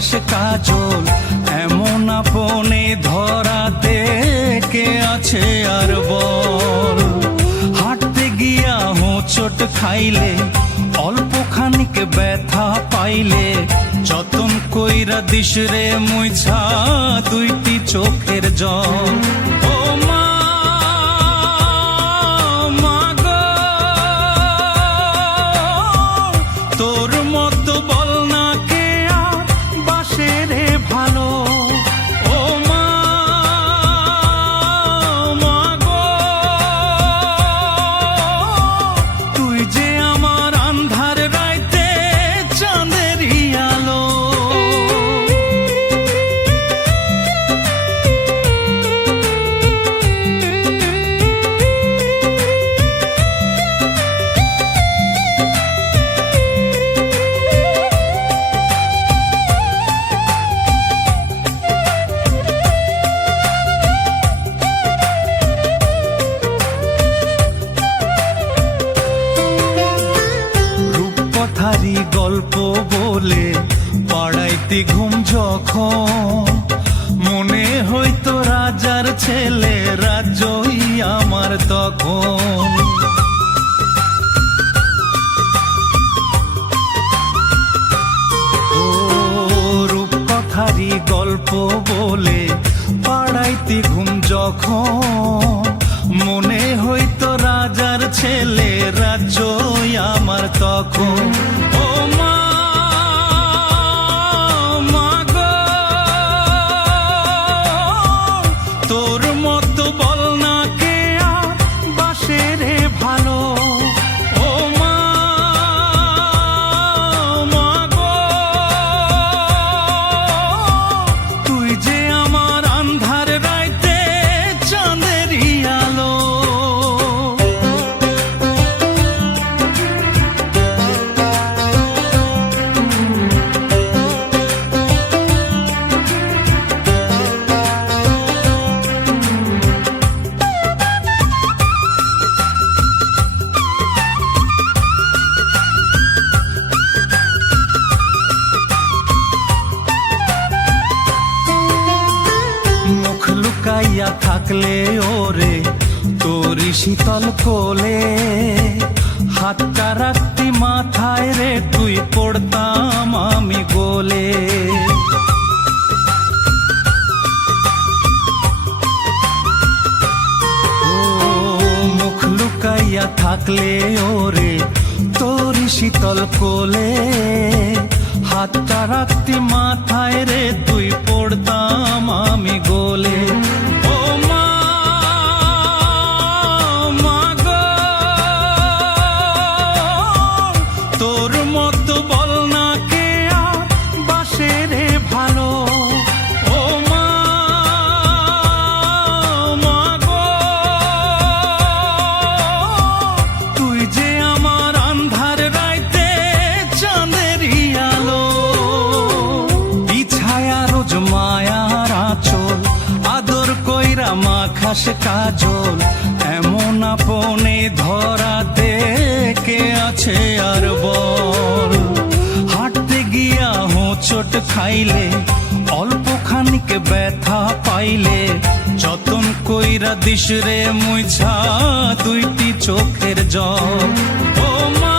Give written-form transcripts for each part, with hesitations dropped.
মাখাস কাজল, এমন আপনে ধরাতে কে আছে আর বল। হাঁটতে গিয়া হোঁচট খাইলে, অল্প খানিক ব্যথা পাইলে, যতন কইরা দিস রে মুইছা দুইটি চোখের জল। ও মা, মা গো, তোর মতো বল না কে আর বাসে রে ভালো। ও মা, মা গো, তুই যে আমার আন্ধার রাইতে চাঁদেরই আলো। রূপকথারি গল্প বলে পাড়াইতে ঘুম যখন, মনে হইতো রাজার ছেলে রাজ্যই আমার তখন। ও রূপকথারি গল্প বলে পাড়াইতে ঘুম যখন, মনে হইতো রাজার ছেলে রাজ্যই আমার তখন। ও মা, মা গো, তোর মতো বল না কে আর বাসে রে ভালো। ও মা, মা গো, তুই যে আমার আন্ধার রাইতে চাঁদেরই আলো। মুখ লুকাইয়া থাকলে ওরে তোরি শীতল কোলে, হাতটা রাখতি মাথায় রে তুই পড়তাম আমি গোলে। ও মুখ লুকাইয়া থাকলে ওরে তোরি শীতল কোলে, হাতটা রাখতি মাথায় রে তুই পড়তাম আমি গোলে। ও মা, মা গো, তোর মতো বল না কে আর বাসে রে ভালো। ও মা, মা গো, তুই যে আমার আন্ধার রাইতে চাঁদেরই আলো। ছায়া রোজ মায়ার আঁচল, আদর কইরা মাখাস কাজল, এমন আপনে ধরাতে কে আছে আর বল। হাঁটতে গিয়া হোঁচট খাইলে, অল্প খানিক ব্যথা পাইলে, যতন কইরা দিস রে মুইছা দুইটি চোখের জল। ও মা,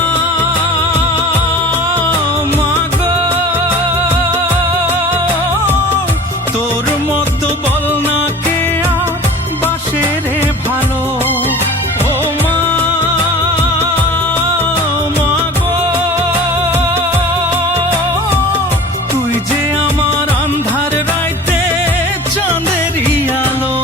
মা গো, তোর মতো বল না কে আর বাসে রে ভালো। ও মা, মা গো, তুই যে আমার আন্ধার রাইতে চাঁদেরই আলো।